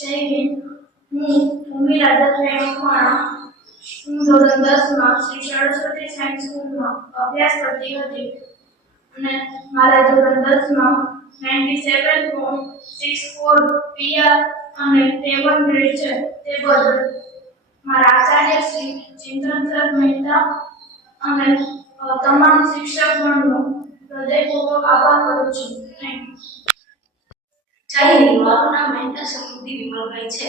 જય હિન્દ. હું ભૂમિ રાજેન્દ્ર મકવાણા. હું ધોરણ 10માં શ્રી સરસ્વતી સાયન્સ સ્કૂલમાં અભ્યાસ કરતી હતી અને મારા ધોરણ 10માં 97.64 PR અને A1 ગ્રેડ છે. તે બદલ મારા આચાર્ય શ્રી ચિંતન સર મહેતા અને તમામ શિક્ષકગણનો હૃદયપૂર્વક આભાર કરું છું. Thank you. જય હિન્દ. મારું નામ મહેતા સમૃદ્ધિ વિમલભાઈ છે.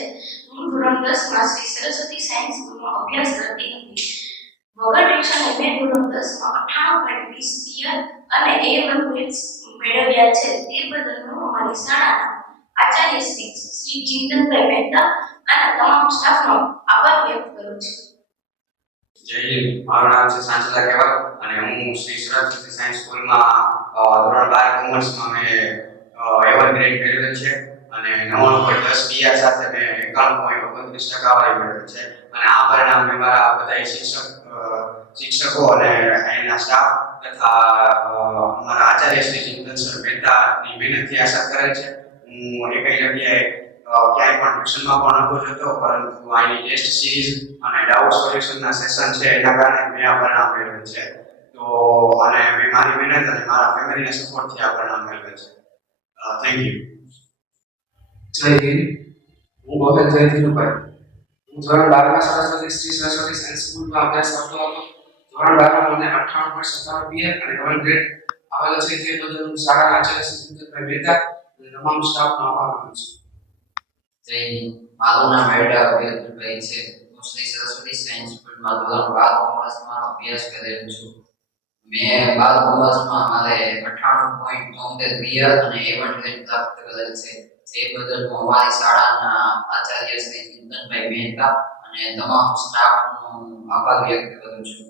હું ધોરણ 10માં શ્રી સરસ્વતી સાયન્સ સ્કૂલમાં અભ્યાસ કરતી હતી. વગર ટ્યુશને મેં ધોરણ 10માં 98.20 PR અને A1 ગ્રેડ મેળવ્યા છે. તે બદલ હું અમારી શાળાના આચાર્ય શ્રી ચિંતનભાઈ મહેતા અને તમામ સ્ટાફનો આભાર વ્યક્ત કરું છું. જય હિન્દ. મારું નામ છે સાંચલા કેવલ અને હું શ્રી સરસ્વતી સાયન્સ સ્કૂલમાં ધોરણ 12 કોમર્સમાં મેં A1 ગ્રેડ મેળવેલ છે અને 99.10 PR સાથે મેં 91.29% મેળવેલ છે અને આ પરિણામ મેં મારા બધા શિક્ષકો અને એના સ્ટાફ તથા અમારા આચાર્ય શ્રી ચિંતન સર મહેતાની મહેનતથી હાંસલ કરેલ છે. હું એકઈ જગ્યાએ ક્યાંય પણ ટ્યુશનમાં પણ નહોતો જતો, પરંતુ આની ટેસ્ટ સિરીઝ અને ડાઉટ સોલ્યુશનના સેશન છે એના કારણે મેં આ પરિણામ મેળવેલ છે. તો અને મેં મારી મહેનત અને મારા ફેમિલીના સપોર્ટથી આ પરિણામ મેળવેલ છે. Thank you. જય હિન્દ. હું ગોપાલ જયદીપભાઈ. હું ધોરણ 12માં શ્રી સરસ્વતી સાયન્સ સ્કૂલમાં અભ્યાસ કરતો હતો. ધોરણ 12માં મને 98.57 PR અને 1 ગ્રેડ આવેલો છે. તે બદલ હું શાળાના આચાર્ય શ્રી ચિંતનભાઈ મહેતા અને તમામ સ્ટાફનો આભાર માનું છું. જય હિન્દ. મારું નામ મેડા અભિષેકભાઈ છે. હું શ્રી સરસ્વતી સાયન્સ સ્કૂલમાં ધોરણ 12 કોમર્સમાં અભ્યાસ કરેલ છું. મેં 12 કોમર્સમાં મારે 98.73 PR અને A1 ગ્રેડ પ્રાપ્ત કરેલ છે. તે બદલ હું અમારી શાળાના આચાર્ય શ્રી ચિંતનભાઈ મહેતા અને તમામ સ્ટાફનો આભાર વ્યક્ત કરું છું.